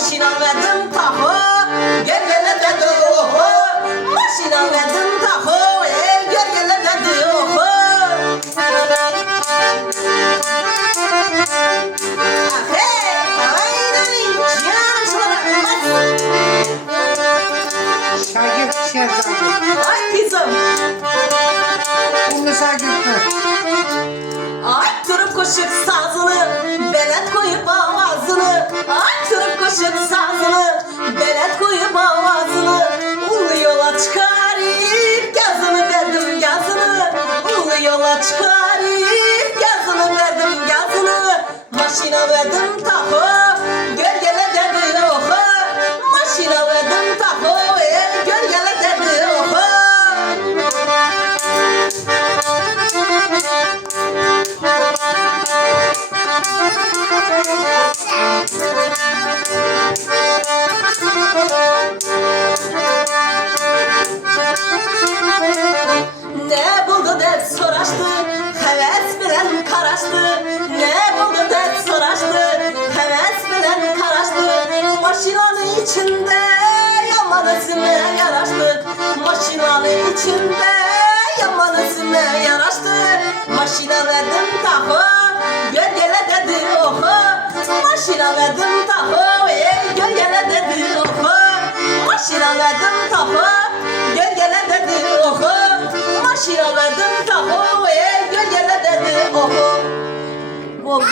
maşina verdim taho, gel gele dedi oho. Maşina verdim taho, gel gele dedi oho. Hey, aynen Şagird Şehzade. ay kızım. Ünlü şagirdler. Ay turup koşuk sazını, belet koyup avazını. Ay turup koşuk sazını, belet koyup avazını. Ulu yola çıkarıp gazını verdim gazını. Ulu yola çıkarıp gazını verdim gazını. Maşina verdim taho, gölgele dedi oho. Maşina verdim taho, gölgele dedi oho. Ne buldu dep soraştı, heves bilen karaştı. Ne buldu dep soraştı, heves bilen karaştı. Maşinanın içinde yaman esime yaraştı. Maşinanın içinde yaman esime yaraştı. Maşina verdim taho, gölgele dedi oho. Maşina verdim taho, gölgele dedi oho. Maşina verdim taho, gölgele dedi oho. Maşina verdim taho, gölgele dedi oho. Oldu.